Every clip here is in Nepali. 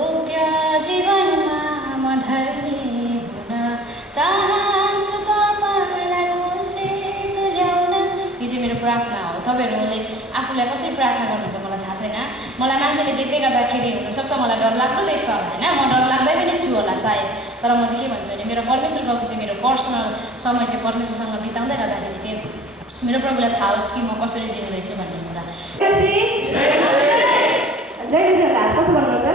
गोप्य जीवनमा म धर्मी हुन चाहन्छु तपाईँलाई खुसी तुल्याउन। यो चाहिँ मेरो प्रार्थना हो। तपाईँहरूले आफूलाई कसरी प्रार्थना गर्नुहुन्छ मलाई थाहा छैन। मलाई मान्छेले देख्दै गर्दाखेरि हुनसक्छ मलाई डरलाग्दो देख्छ होइन, म डरलाग्दै पनि छु होला सायद। तर म चाहिँ के भन्छु भने मेरो परमेश्वरको चाहिँ मेरो पर्सनल समय चाहिँ परमेश्वरसँग बिताउँदै गर्दाखेरि चाहिँ मेरो प्रभुलाई थाहा होस् कि म कसरी जिउँदैछु भन्ने कुरा। कसो गर्नुहुन्छ?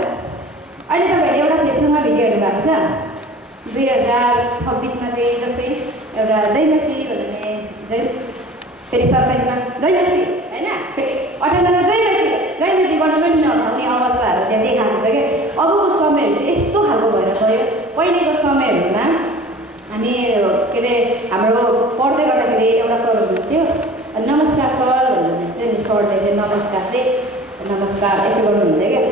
अहिले तपाईँहरूले एउटा फेसबुकमा भिडियो हेर्नु भएको छ 2026मा चाहिँ जस्तै एउटा जय मसी भन्ने जय फेरि 27मा जय मसी होइन, फेरि 58मा जय मसी गर्नु पनि नभउने अवस्थाहरू त्यहाँ देखाएको छ क्या। अबको समयहरू चाहिँ यस्तो खालको भएर गयो। पहिलेको समयहरूमा हामी के अरे हाम्रो पढ्दै गर्दाखेरि एउटा सर हुनुहुन्थ्यो, नमस्कार सर भन्नुहुन्छ नि, सरले चाहिँ नमस्कार यसो गर्नुहुन्थ्यो क्या।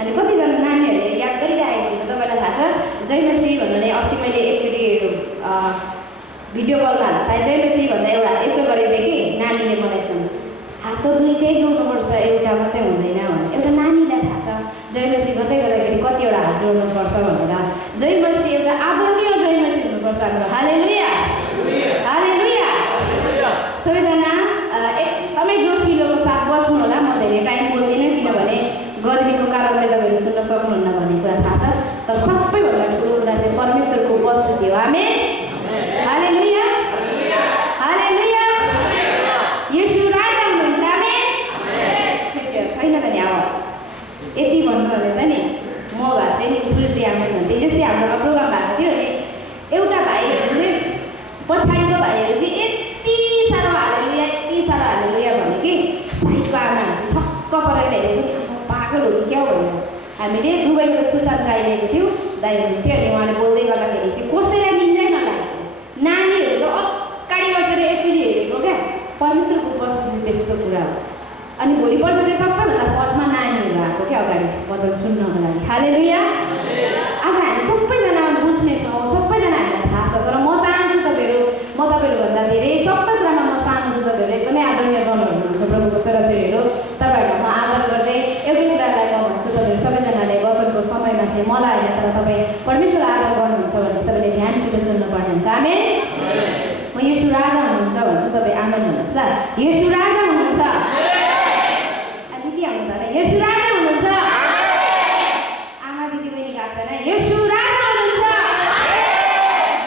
अनि कतिजना नानीहरूले याद गरिरहेको हुन्छ, तपाईँलाई थाहा छ जय मसी भन्नाले अस्ति मैले एकचोटि भिडियो कलमा सायद जय मसी भन्दा एउटा यसो गरिदिएँ कि नानीले मलाई हात त दुईटै जोड्नुपर्छ एउटा मात्रै हुँदैन भने। एउटा नानीलाई थाहा छ जय मसी गर्दै गर्दाखेरि कतिवटा हात जोड्नुपर्छ भनेर। जय मसी एउटा आदरणीय जय मसी हुनुपर्छ हाम्रो। हालेलुया हालेलुया। सबैजना एकदमै जोसिलोको साथ बस्नु होला। म धेरै टाइम बोल्दिनँ किनभने गर्मीको कारणले तपाईँहरू सुन्न सक्नुहुन्न भन्ने कुरा थाहा छ। तर सबैभन्दा ठुलो कुरा चाहिँ परमेश्वरको उपस्थिति हो। आमेन हालेलुया हालेलुया। येशू राजा हुनुहुन्छ। आमेन। छैन त नि आवाज यति भन्नु भने चाहिँ नि म भए चाहिँ नि उफ्रिँदै आमेन भन्थेँ। जस्तै हाम्रोमा प्रोग्राम भएको थियो अनि एउटा भाइहरू चाहिँ पछाडिको भाइहरू चाहिँ यति साह्रो हालेलुया भने कि साइडको आमाहरू चाहिँ छक्क परेर हेरेको नि पागलहरू क्या हो भनेर। हामीले दुबईबाट सुशान्त दाइ ल्याएको थियौँ, दाइ हुनुहुन्थ्यो। अनि उहाँले बोल्दै गर्दाखेरि चाहिँ कसैलाई निन्दै नलागेको, नानीहरू त अगाडि बसेर यसरी हेरेको क्या। परमेश्वरको उपस्थिति त्यस्तो कुरा हो। अनि भोलिपल्ट चाहिँ सबैभन्दा फर्स्टमा नानीहरू आएको क्या अगाडि भजन सुन्नको लागि। हालेलुया। आज हामी सबैजना बुझ्नेछौँ, सबैजना हामीलाई थाहा छ। तर म चाहन्छु म तपाईँहरूभन्दा धेरै सबै कुरामा म सानो छु। तपाईँहरू एकदमै आदरणीय जनहरू हुनुहुन्छ, प्रभुको छोराछोरीहरू। तपाईँहरूलाई म आदर गर्दै एउटै कुरालाई म भन्छु, तपाईँहरू सबैजनाले वचनको समयमा चाहिँ मलाई होइन तर तपाईँ परमेश्वर आदर गर्नुहुन्छ भने तपाईँले ध्यानसित सुन्नुपर्ने हुन्छ। आमेन। म येशू राजा हुनुहुन्छ भन्छु, तपाईँ आमेन भन्नुहोस् ल। येशू राजा हुनुहुन्छ। अनि के आउनु त येशू राजा हुनुहुन्छ। आमा दिदी बहिनी गएको छैन। येशू राजा हुनुहुन्छ।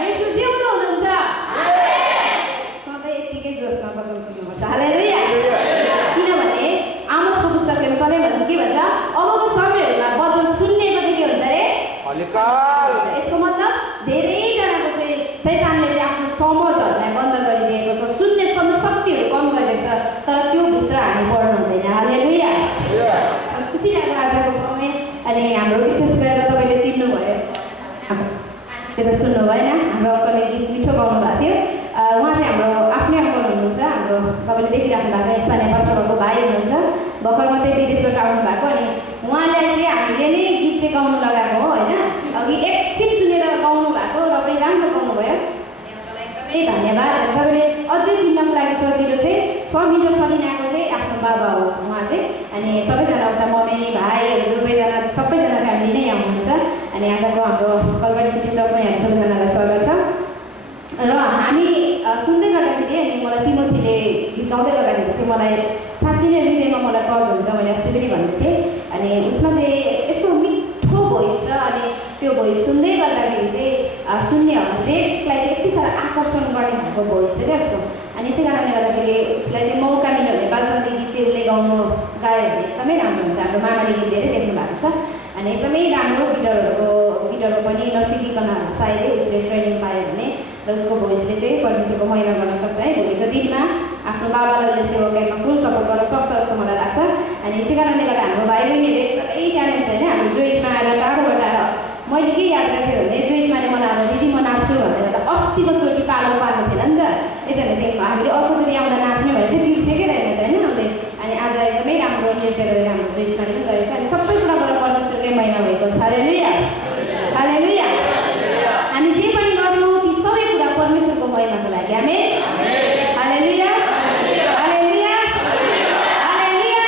येशू जिउँदो हुनुहुन्छ। सधैँ यत्तिकै जोसमा वचन सुन्नुपर्छ। हालेलुया। किनभने आमोसको पुस्तकमा सधैँ भन्छ के भन्छ, अबको समयहरूमा वचन सुन्नेको चाहिँ के हुन्छ अरे हलिकाल। यसको मतलब धेरैजनाको चाहिँ शैतानले चाहिँ आफ्नो समझहरूलाई बन्द गरिदिएको छ, सुन्ने शक्तिहरू कम गरिदिएको छ। तर त्यो भित्र हामी पढ्नु हुँदैन। हालेलुया। खुसी लाग्यो आजको समय। अनि हाम्रो विशेष गरेर तपाईँले चिन्नुभयो, त्यो त सुन्नु भएन, हाम्रो अङ्कलले गीत मिठो गाउनु भएको थियो। उहाँ चाहिँ हाम्रो आफ्नै अङ्कल हुनुहुन्छ। हाम्रो तपाईँले देखिराख्नु भएको छ स्थानीय पास्टरको भाइ हुनुहुन्छ, भर्खर मात्रै विदेशबाट आउनु भएको। अनि उहाँलाई चाहिँ हामीले नै गीत चाहिँ गाउनु लगाएको हो होइन। अघि एकछिन सुनेर गाउनु भएको र पनि राम्रो गाउनुभयो। एकदमै धन्यवाद। तपाईँले अझै चिन्नको लागि सजिलो चाहिँ समिलो सलिनाको चाहिँ आफ्नो बाबा हो उहाँ चाहिँ। अनि सबैजना उता मम्मी भाइहरू सबैजना फ्यामिली नै आउनुहुन्छ। अनि आजको हाम्रो कलवारी सिटी चर्चमा हामी सबैजनालाई स्वागत छ। र हामी सुन्दै गर्दाखेरि अनि मलाई तिमोथीले गीत गाउँदै गर्दाखेरि चाहिँ मलाई साँच्चै नै हृदयमा मलाई टच हुन्छ। मैले अस्ति पनि भनेको थिएँ। अनि उसमा चाहिँ यस्तो मिठो भोइस छ। अनि त्यो भोइस सुन्दै गर्दाखेरि चाहिँ सुन्ने हरेकलाई चाहिँ यति साह्रो आकर्षण गर्ने खालको भोइस छ क्या उसको। अनि यसै कारणले गर्दाखेरि उसलाई चाहिँ मौका मिल्यो भने बालसन्ती गीत चाहिँ उसले गायो भने एकदमै राम्रो हुन्छ। हाम्रो मामाले गीत धेरै लेख्नु भएको छ। अनि एकदमै राम्रो गिटारहरू पनि नसिकिकन सायदै उसले ट्रेनिङ पायो भने र उसको भोइसले चाहिँ परमेश्वरको महिमा गर्न सक्छ है। भोलिको दिनमा आफ्नो बाबालाई उसले सेवाकाईमा फुल सपोर्ट गर्न सक्छ जस्तो मलाई लाग्छ। अनि यसै कारणले गर्दा हाम्रो भाइ बहिनीले एकदमै ट्यालेन्ट छ होइन। हाम्रो जोइसमा आएर टाढोबाट मैले के याद गर्थेँ भने जोइसमाले मलाई अब दिदी म नाच्छु भनेर त अस्तिको चोटि पार्नु थिएन नि त। यसरी हामीले अर्कोचोटि आउँदा नाच्ने भनेर चाहिँ बिर्सेकै रहेछ होइन उसले। अनि आज एकदमै राम्रो नृत्य गरेर हाम्रो जोइसमाले पनि गरेछ। अनि सबै कुराबाट परमेश्वरकै महिमा भएको छ। हालेलुया हालेलुया। हामी जे पनि गर्छौँ ती सबै कुरा परमेश्वरको महिमाको लागि। आमेन हालेलुया हालेलुया हालेलुया।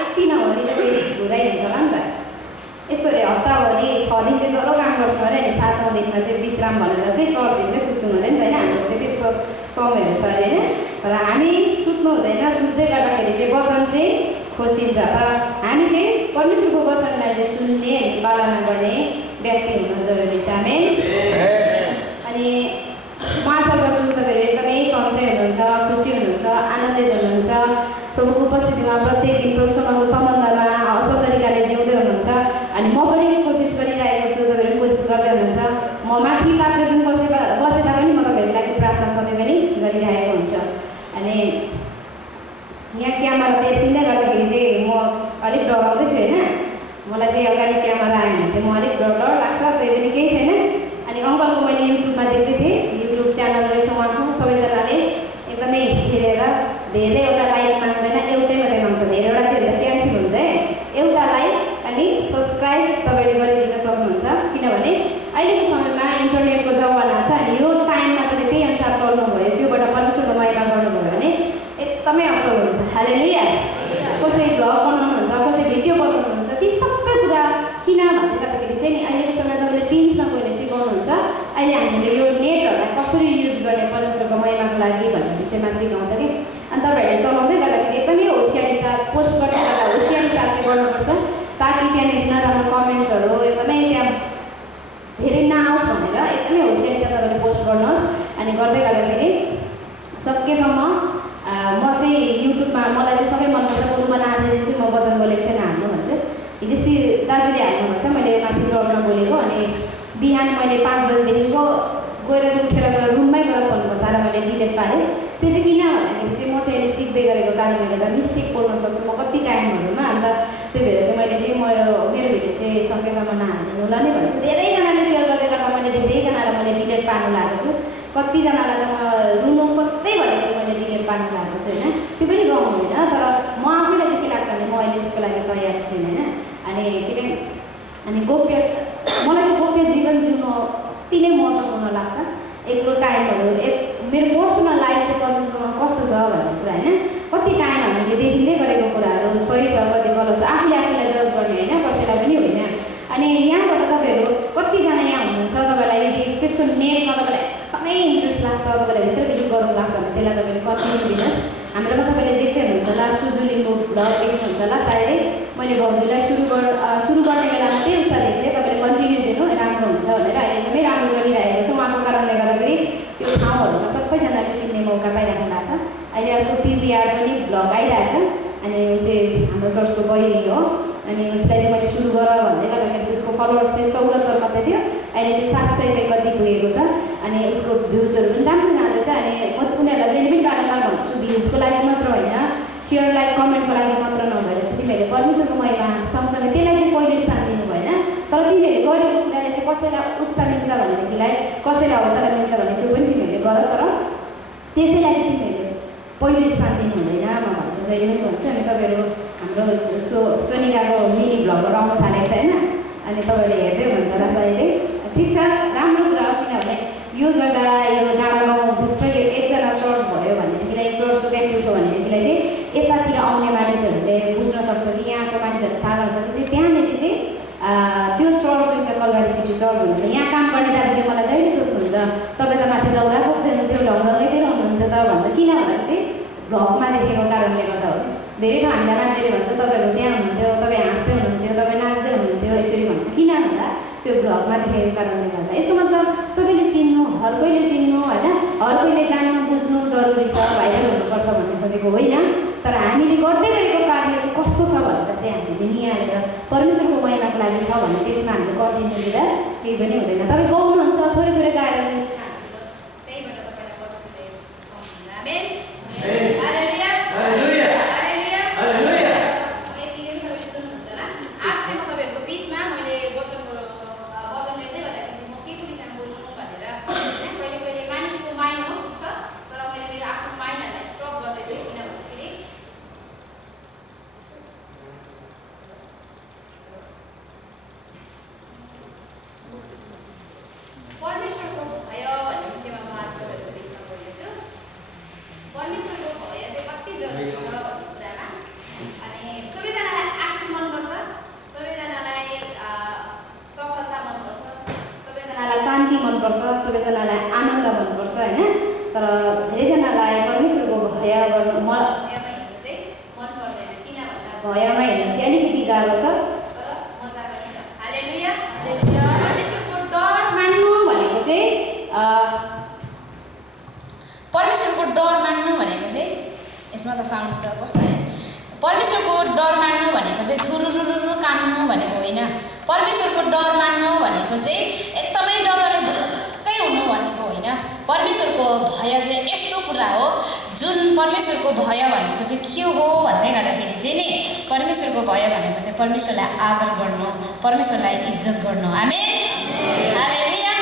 यति नभने चाहिँ घुराइदिन्छ होला नि त। 7औं दिनमा चाहिँ विश्राम भनेर चाहिँ चर्चभित्रै सुत्नु हुँदैन होइन, हाम्रो चाहिँ त्यस्तो समयहरू छ अरे होइन। तर हामी सुत्नु हुँदैन, सुत्दै गर्दाखेरि चाहिँ वचन चाहिँ खोसिन्छ। तर हामी चाहिँ परमेश्वरको वचनलाई चाहिँ सुन्ने अनि पालना गर्ने व्यक्ति हुन जरुरी छ। आमेन। अनि म आशा गर्छु तपाईँहरू एकदमै सन्चै हुनुहुन्छ, खुसी हुनुहुन्छ, आनन्दित हुनुहुन्छ, प्रभुको उपस्थितिमा प्रत्येक दिन प्रभुसँगको सम्बन्धमा असल तरिकाले जिउँदै हुनुहुन्छ। अनि म पनि कोसिस गरिरहेको छु, तपाईँहरू कोसिस गर्दै हुनुहुन्छ। म माथि ताप्लेजुङ बसे तापनि म तपाईँहरूको लागि प्रार्थना सधैँ पनि गरिरहेको हुन्छ। अनि यहाँ क्यामेरा तेर्सिँदै गर्दाखेरि चाहिँ म अलिक डराउँदैछु होइन, मलाई चाहिँ अगाडि क्यामेरा आयो भने चाहिँ म अलिक डर लाग्छ, त्यही पनि केही छैन। अनि अङ्कलको मैले युट्युबमा देख्दै थिएँ, युट्युब च्यानल रहेछ उहाँको, सबैजनाले एकदमै हेरेर धेरैवटा लाइक माग्दैन, एउटै मात्रै माग्छ, धेरैवटा त्यो भन्दा क्यान्सल हुन्छ है। एउटा लाइक अनि सब्सक्राइब तपाईँले गरिदिन सक्नुहुन्छ, किनभने अहिलेको समयमा इन्टरनेटको जमाना छ। अनि यो टाइममा तपाईँ त्यही अनुसार चल्नुभयो, त्योबाट परमेश्वरको महिमा गर्नुभयो भने एकदमै असल हुन्छ। हालेलुया। कसै भ्लग बनाउनुहुन्छ, कसै भिडियो बनाउनुहुन्छ, ती सबै कुरा किन भन्दै गर्दाखेरि चाहिँ नि अहिलेको समय तपाईँले टिन्समा गएर सिकाउनुहुन्छ। अहिले हामीले यो नेटहरूलाई कसरी युज गर्ने परमेश्वरको महिमाको लागि भन्ने विषयमा सिकाउँछ कि। अनि तपाईँहरूले चलाउँदै गर्दाखेरि एकदमै होसियारी साथ पोस्ट गर्ने बेला होसियारी साथ चाहिँ गर्नुपर्छ, ताकि त्यहाँनिर नराम्रो कमेन्ट्सहरू एकदमै त्यहाँ धेरै नआओस् भनेर एकदमै होसियारी साथ तपाईँले पोस्ट गर्नुहोस्। अनि गर्दै गर्दाखेरि सकेसम्म म चाहिँ युट्युबमा मलाई चाहिँ सबै मनपर्छ, गुरुमा नाचेर चाहिँ म वचन बोलेको चाहिँ नहाल्नु भन्छु। हिजोस्ति दाजुले हाल्नुभएको छ, मैले माथि चर्चमा बोलेको। अनि बिहान मैले 5 बजीदेखिको गएर चाहिँ उठेर गएर रुममै गएर फोन बसाएर मैले डिलेट पारेँ। त्यो चाहिँ किन भन्दाखेरि चाहिँ म चाहिँ अहिले सिक्दै गरेको कारणले गर्दा मिस्टेक बोल्न सक्छु म कति टाइमहरूमा। अन्त त्यही भएर चाहिँ मैले चाहिँ मेरो भिडियो चाहिँ सकेसम्म नहालिदिनु होला नै भन्छु। धेरैजनाले सेयर गर्दै गर्दा मैले धेरैजनालाई मैले डिलेट पार्नु लागेको छु, कतिजनालाई त म रुनु कतै भनेपछि मैले डिलेट पार्नु लागेको छु होइन। त्यो पनि रङ होइन, तर म आफैलाई चाहिँ के लाग्छ भने म अहिले त्यसको लागि तयार छुइनँ होइन। अनि के अरे अनि गोप्य मलाई चाहिँ गोप्य जीवन जिउनु अति नै महत्त्वपूर्ण लाग्छ। एक्लो टाइमहरू मेरो पर्सनल लाइफ चाहिँ परमेश्वरमा कस्तो छ भन्ने कुरा होइन। कति टाइम हामीले देखिँदै गरेको कुराहरू सही छ, कति गलत छ, आफूले आफूलाई जज गर्ने होइन, कसैलाई पनि होइन। अनि यहाँबाट तपाईँहरू कतिजना यहाँ हुनुहुन्छ, तपाईँलाई यदि त्यस्तो नेटमा तपाईँलाई एकदमै इन्ट्रेस्ट लाग्छ, तपाईँलाई भित्रदेखि गरौँ लाग्छ भने त्यसलाई तपाईँले कन्टिन्यू दिनुहोस्। हाम्रोमा तपाईँले देख्दै हुनुहुन्छ होला, सुजुलीको भ्लग देख्नुहुन्छ होला सायदै। मैले भाउजूलाई सुरु गर्ने बेलामा त्यही उत्साह देख्थेँ, तपाईँले कन्टिन्यू दिनु राम्रो हुन्छ भनेर। अहिले एकदमै राम्रो चलिरहेको छ, उहाँको कारणले गर्दाखेरि त्यो ठाउँहरूमा सबैजनाले चिन्ने मौका पाइराख्नु भएको छ। अहिले अर्को पिपिआर पनि भ्लग आइरहेछ। अनि चाहिँ हाम्रो चर्चको बहिनी हो, अनि उसलाई चाहिँ मैले सुरु गर भन्दै गर्दाखेरि चाहिँ उसको फलोवर्स चाहिँ 74 मात्रै थियो, अहिले चाहिँ 700 कति पुगेको छ। अनि उसको भ्युजहरू पनि राम्रो जाँदैछ। अनि म उनीहरूलाई जहिले पनि बारम्बार भन्छु, भ्युजको लागि मात्र होइन, सेयर लाइक कमेन्टको लागि मात्र नभएर चाहिँ तिमीहरूले परमेश्वरको महिमा सँगसँगै त्यसलाई चाहिँ पहिलो स्थान दिनु भएन। तर तिमीहरूले गरेको कुराले चाहिँ कसैलाई उत्साह मिल्छ भनेदेखिलाई, कसैलाई हौसला मिल्छ भने त्यो पनि तिमीहरूले गर, तर त्यसैलाई चाहिँ तिमीहरूले पहिलो स्थान दिनु हुँदैन म भनेर जहिले पनि भन्छु। अनि तपाईँहरू हाम्रो सोनिकाको मिनी भ्लगहरू आउनु थालेको छ होइन। अनि तपाईँहरूले हेर्दै हुनुहुन्छ होला सायदै। ठिक छ, राम्रो कुरा हो, किनभने यो जग्गा यो डाँडा गाउँभित्र यो एकजना चर्च भयो भनेदेखिलाई, चर्चको व्यक्तित्व भनेदेखिलाई चाहिँ यतातिर आउने मानिसहरूले बुझ्न सक्छ कि यहाँको मानिसहरूले थाहा गर्न सक्छ चाहिँ त्यहाँनिर चाहिँ त्यो चर्च रहेछ कलवारी सिटी चर्च भनेर। यहाँ काम गर्ने दाजुले मलाई जहिले सोध्नुहुन्छ, तपाईँ त माथि दौरा बोक्दै हुनुहुन्थ्यो, ढङ्गैतिर हुनुहुन्थ्यो त भन्छ। किन भन्दाखेरि चाहिँ भ्लगमा देखेको कारणले गर्दा हो। धेरै ठाउँ हामीलाई मान्छेले भन्छ तपाईँहरू त्यहाँ हुनुहुन्थ्यो, तपाईँ हाँस्दै हुनुहुन्थ्यो, तपाईँ नाच्दै हुनुहुन्थ्यो, यसरी भन्छ। किन भन्दा त्यो भ्लगमा देखेको कारणले गर्दा। यसको मतलब सबैले चिन्नु, हर कोहीले चिन्नु होइन, हर कोहीले जान्नु बुझ्नु जरुरी छ, भाइरल हुनुपर्छ भन्ने खोजेको होइन। तर हामीले गर्दै गएको कार्य चाहिँ कस्तो छ भनेर चाहिँ हामीले निहालेर परमेश्वरको महिमाको लागि छ भने त्यसमा हामीले कन्टिन्यू दिँदा केही पनि हुँदैन। तपाईँ गाउनुहुन्छ, थोरै थोरै गाएर त्यहीबाट तपाईँलाई परमेश्वरले पाउनुहुन्छ। आमेन। हालेलुया। हालेलुया। हालेलुया। हालेलुया। यतिकै सबैले सुन्नुहुन्छ होला। आज चाहिँ म तपाईँहरूको बिचमा मैले वचन ल्याउँदै गर्दाखेरि चाहिँ म के को विषयमा बोल्नु भनेर होइन, कहिले कहिले मानिसको माइन्ड हो बुझ्छ, तर मैले मेरो आफ्नो माइन्डहरूलाई स्टप गर्दै थिएँ। किन भन्दाखेरि परमेश्वरको भय भन्ने विषयमा म आज तपाईँहरूको बिचमा बोल्दैछु। परमेश्वरको भय चाहिँ कति जरुरी छ भन्ने कुरामा। अनि सबैजनालाई आशिष मनपर्छ, सबैजनालाई सफलता मनपर्छ, सबैजनालाई सबैजनालाई आनन्द मनपर्छ होइन, तर धेरैजनालाई परमेश्वरको भय गर्नु भयमा हिँड्नु चाहिँ मन पर्दैन, किन भन्दा भयमा हिँड्नु चाहिँ अलिकति गाह्रो छ, तर मजा पनि छ। हालेलुया। परमेश्वरको डर मान्नु भनेको चाहिँ परमेश्वरको डर मान्नु भनेको चाहिँ यसमा त साउन्ड त कस्तो है, परमेश्वरको डर मान्नु भनेको चाहिँ थुरुरुरु काम्नु भनेको होइन। परमेश्वरको डर मान्नु भनेको चाहिँ एकदमै डरले भुत्तक्कै हुनु भनेको होइन। परमेश्वरको भय चाहिँ यस्तो कुरा हो, जुन परमेश्वरको भय भनेको चाहिँ के हो भन्दै गर्दाखेरि चाहिँ नि परमेश्वरको भय भनेको चाहिँ परमेश्वरलाई आदर गर्नु, परमेश्वरलाई इज्जत गर्नु। आमेन। हालेलुया।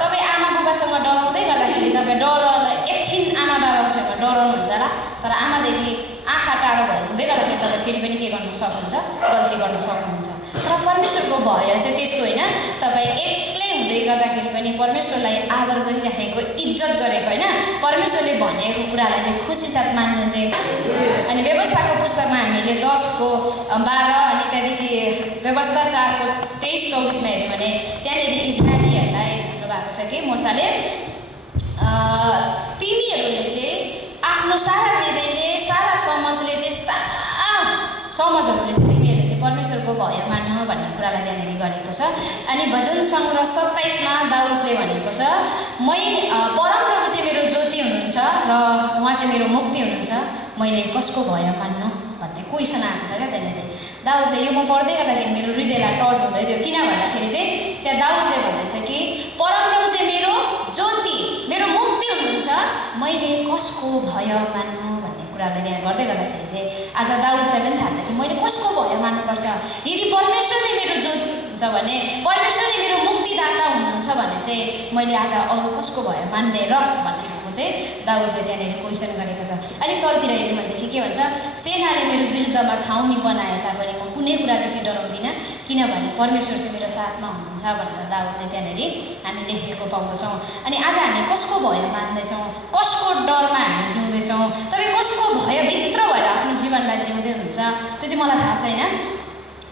तपाईँ आमा बुबासँग डराउँदै गर्दाखेरि तपाईँ डरलाई एकछिन आमा बाबाको छेउमा डराउनुहुन्छ होला, तर आमादेखि आँखा टाढो भयो हुँदै गर्दाखेरि तपाईँ फेरि पनि के गर्नु सक्नुहुन्छ, गल्ती गर्न सक्नुहुन्छ। तर परमेश्वरको भय चाहिँ त्यस्तो होइन, तपाईँ एक्लै हुँदै गर्दाखेरि पनि परमेश्वरलाई आदर गरिराखेको, इज्जत गरेको होइन, परमेश्वरले भनेको कुरालाई चाहिँ खुसी साथ मान्नु चाहिँ। अनि व्यवस्थाको पुस्तकमा हामीले 10:12 अनि त्यहाँदेखि व्यवस्था 4:23-24मा हेऱ्यौँ भने त्यहाँनिर इस्राएलीहरूलाई भन्नुभएको छ कि मोसाले तिमीहरूले चाहिँ आफ्नो सारा हृदयले, सारा समाजले चाहिँ, सारा समाजहरूले चाहिँ तिमीहरूले चाहिँ परमेश्वरको भय मान्नु भन्ने कुरालाई त्यहाँनिर गरेको छ। अनि भजन सङ्ग्रह 27मा दाउदले भनेको छ, परमप्रभु चाहिँ मेरो ज्योति हुनुहुन्छ र उहाँ चाहिँ मेरो मुक्ति हुनुहुन्छ, मैले कसको भय मान्नु भन्ने क्वेसन आएको छ क्या त्यहाँनिर। दाउदले यो म पढ्दै गर्दाखेरि मेरो हृदयलाई टच हुँदै थियो, किन भन्दाखेरि चाहिँ त्यहाँ दाउदले भन्दैछ कि परमप्रभु चाहिँ मेरो ज्योति, मेरो मुक्ति हुनुहुन्छ, मैले कसको भय मान्नु भन्ने कुरालाई ध्यान गर्दै गर्दाखेरि चाहिँ आज दाउदलाई पनि थाहा छ कि मैले कसको भय मान्नुपर्छ। यदि परमेश्वरले मेरो ज्योति हुन्छ भने, परमेश्वरले मेरो मुक्तिदाता हुनुहुन्छ भने चाहिँ मैले आज अरू कसको भय मान्ने र भन्ने चाहिँ दाउदले त्यहाँनिर क्वेसन गरेको छ। अलिक तलतिर हेऱ्यौँ भनेदेखि के भन्छ, सेनाले मेरो विरुद्धमा छाउनी बनाए तापनि म कुनै कुरादेखि डराउँदिनँ, किनभने परमेश्वर चाहिँ मेरो साथमा हुनुहुन्छ भनेर दाउदले त्यहाँनिर हामी लेखेको पाउँदछौँ। अनि आज हामी कसको भय मान्दैछौँ, कसको डरमा हामी जिउँदैछौँ, तपाईँ कसको भयभित्र भएर आफ्नो जीवनलाई जिउँदै हुनुहुन्छ त्यो चाहिँ मलाई थाहा छैन।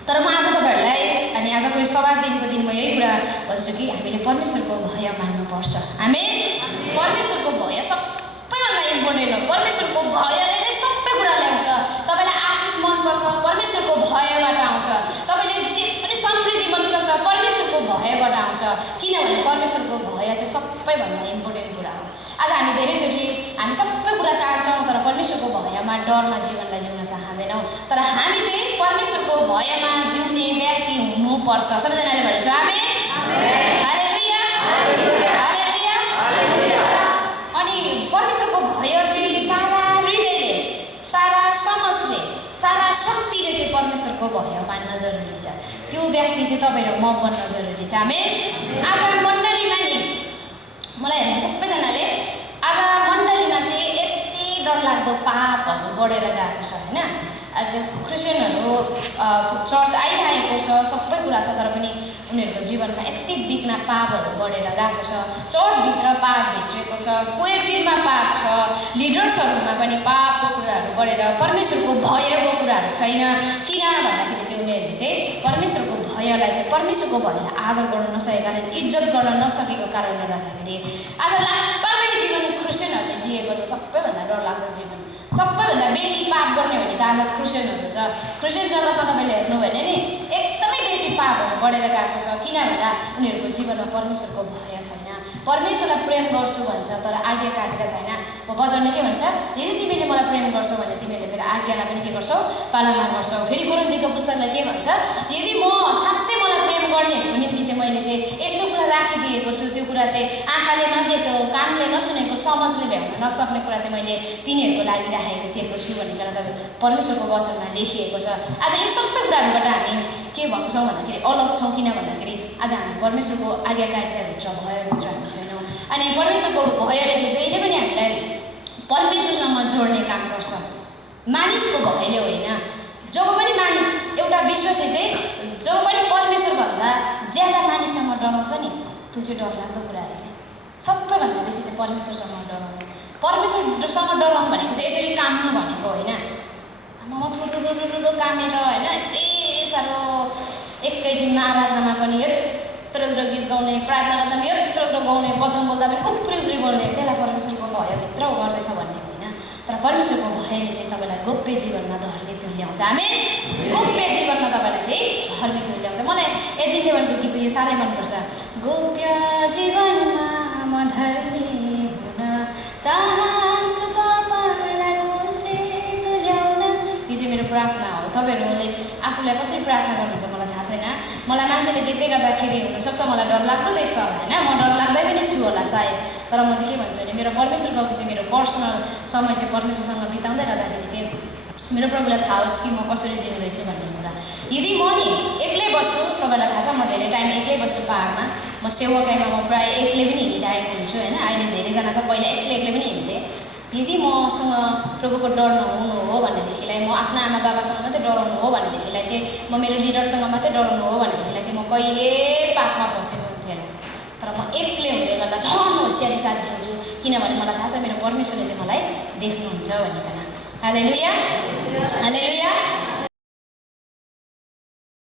तर म आज तपाईँहरूलाई अनि आजको यो सभा दिनको दिन म यही कुरा भन्छु कि हामीले परमेश्वरको भय मान्नुपर्छ। आमेन। परमेश्वरको भय सबैभन्दा इम्पोर्टेन्ट हो। परमेश्वरको भयले नै सबै कुरा ल्याउँछ। तपाईँलाई आशिष मनपर्छ, परमेश्वरको भयबाट आउँछ। तपाईँले जे पनि समृद्धि मनपर्छ, परमेश्वरको भयबाट आउँछ, किनभने परमेश्वरको भय चाहिँ सबैभन्दा इम्पोर्टेन्ट कुरा हो। आज हामी धेरैचोटि हामी सबै कुरा चाहन्छौँ, तर परमेश्वरको भयमा, डरमा जीवनलाई जिउन चाहँदैनौँ। तर हामी चाहिँ परमेश्वरको भयमा जिउने व्यक्ति हुनुपर्छ। सबैजनाले भनेको छ आमेन। हालेलुया। हालेलुया। अनि परमेश्वरको भय चाहिँ सारा हृदयले, सारा समझले, सारा शक्तिले चाहिँ परमेश्वरको भय मान्न जरुरी छ। त्यो व्यक्ति चाहिँ तपाईँ र म बन्न जरुरी छ। आमेन। आज मण्डलीमा नि मलाई हेर्नु सबैजनाले आज मण्डलीमा चाहिँ यति डरलाग्दो पापहरू बढेर गएको छ होइन। आज क्रिस्चियनहरू चर्च आइरहेको छ, सबै कुरा छ, तर पनि उनीहरूको जीवनमा यति बिघ्न पापहरू बढेर गएको छ। चर्चभित्र पाप भित्रिएको छ, कोयर टिममा पाप छ, लिडर्सहरूमा पनि पापको कुराहरू बढेर परमेश्वरको भयको कुराहरू छैन। किन भन्दाखेरि चाहिँ उनीहरूले चाहिँ परमेश्वरको भयलाई चाहिँ, परमेश्वरको भयलाई आदर गर्न नसकेको कारण, इज्जत गर्न नसकेको कारणले गर्दाखेरि आज लापरवाही जीवन क्रिस्चियनहरूले जिएको छ। सबैभन्दा डरलाग्दो जीवन, सबैभन्दा बेसी पाप गर्ने भनेको आज क्रिस्चियनहरू छ। क्रिस्चियन जगतमा तपाईँले हेर्नु भने नि एकदमै बेसी पापहरू बढेर गएको छ। किन भन्दा उनीहरूको जीवनमा परमेश्वरको भय छैन। परमेश्वरलाई प्रेम गर्छु भन्छ तर आज्ञाकारिता छैन। वचनले के भन्छ, यदि तिमीले मलाई प्रेम गर्छौ भने तिमीले मेरो आज्ञालाई पनि के गर्छौ, पालना गर्छौ। फेरि कोरिन्थीको पुस्तकले के भन्छ, यदि म साँच्चै मलाई प्रेम गर्नेहरूको निम्ति चाहिँ मैले चाहिँ यस्तो कुरा राखिदिएको छु, त्यो कुरा चाहिँ आँखाले नदेखेको, कानले नसुनेको, समझले भ्याउन नसक्ने कुरा चाहिँ मैले तिनीहरूको लागि राखेको छु भनेर तपाईँ परमेश्वरको वचनमा लेखिएको छ। आज यी सबै कुराहरूबाट हामी के भन्छौँ भन्दाखेरि अलग छौँ। किन भन्दाखेरि आज हामी परमेश्वरको आज्ञाकारिताभित्र भयभित्र हामी छैनौँ। अनि परमेश्वरको भयले चाहिँ जहिले पनि हामीलाई परमेश्वरसँग जोड्ने काम गर्छ, मानिसको भयले होइन। जब पनि एउटा विश्वासी चाहिँ जब पनि परमेश्वरभन्दा ज्यादा मानिससँग डराउँछ नि, त्यो चाहिँ डरलाग्दो कुरा अरे। सबैभन्दा बेसी चाहिँ परमेश्वरसँग डराउनु। परमेश्वरसँग डराउनु भनेको चाहिँ यसरी काम्नु भनेको होइन। म थुरुरुरुरु कामेर होइन, यति साह्रो एकैछिनमा आराधनामा पनि यत्रो गीत गाउने, प्रार्थना गर्दा पनि यत्रो गाउने, वचन बोल्दा पनि उफ्री बोल्ने, त्यसलाई परमेश्वरको भयभित्र गर्दैछ भन्ने होइन। तर परमेश्वरको भयले चाहिँ तपाईँलाई गोप्य जीवनमा धर्मी तुल्याउँछ। आमेन। गोप्य जीवनमा तपाईँलाई चाहिँ धर्मी तुल्याउँछ। मलाई एड्रिन देवानको गीत यो साह्रै मनपर्छ। गोप्य जीवनमा म धर्मी हुन चाहन्छु, तपाईँलाई खुसी तुल्याउन। यो चाहिँ मेरो प्रार्थना हो। तपाईँहरूले आफूलाई कसरी प्रार्थना गर्नुहुन्छ मलाई थाहा छैन। मलाई मान्छेले देख्दै गर्दाखेरि हुनसक्छ मलाई डरलाग्दो देख्छ होइन, म डरलाग्दै पनि छु होला सायद। तर म चाहिँ के भन्छु भने मेरो परमेश्वरको चाहिँ मेरो पर्सनल समय चाहिँ परमेश्वरसँग बिताउँदै गर्दाखेरि चाहिँ मेरो प्रभुलाई थाहा होस् कि म कसरी जिउँदैछु भन्ने कुरा। यदि म नि एक्लै बस्छु, तपाईँलाई थाहा छ म धेरै टाइम एक्लै बस्छु पाहाडमा। म सेवाकाईमा म प्रायः एक्लै पनि हिँडिरहेको हुन्छु होइन। अहिले धेरैजना छ, पहिला एक्लै पनि हिँड्थेँ। यदि मसँग प्रभुको डर नहुनु हो भनेदेखिलाई, म आफ्नो आमा बाबासँग मात्रै डराउनु हो भनेदेखिलाई चाहिँ, म मेरो लिडरसँग मात्रै डराउनु हो भनेदेखिलाई चाहिँ म कहिले पापमा फसेको हुन्थेन। तर म एक्लै हुँदै गर्दा झन् होसियारी साथ जिउँछु, किनभने मलाई थाहा छ मेरो परमेश्वरले चाहिँ मलाई देख्नुहुन्छ भनिकन। हालेलुया, हालेलुया।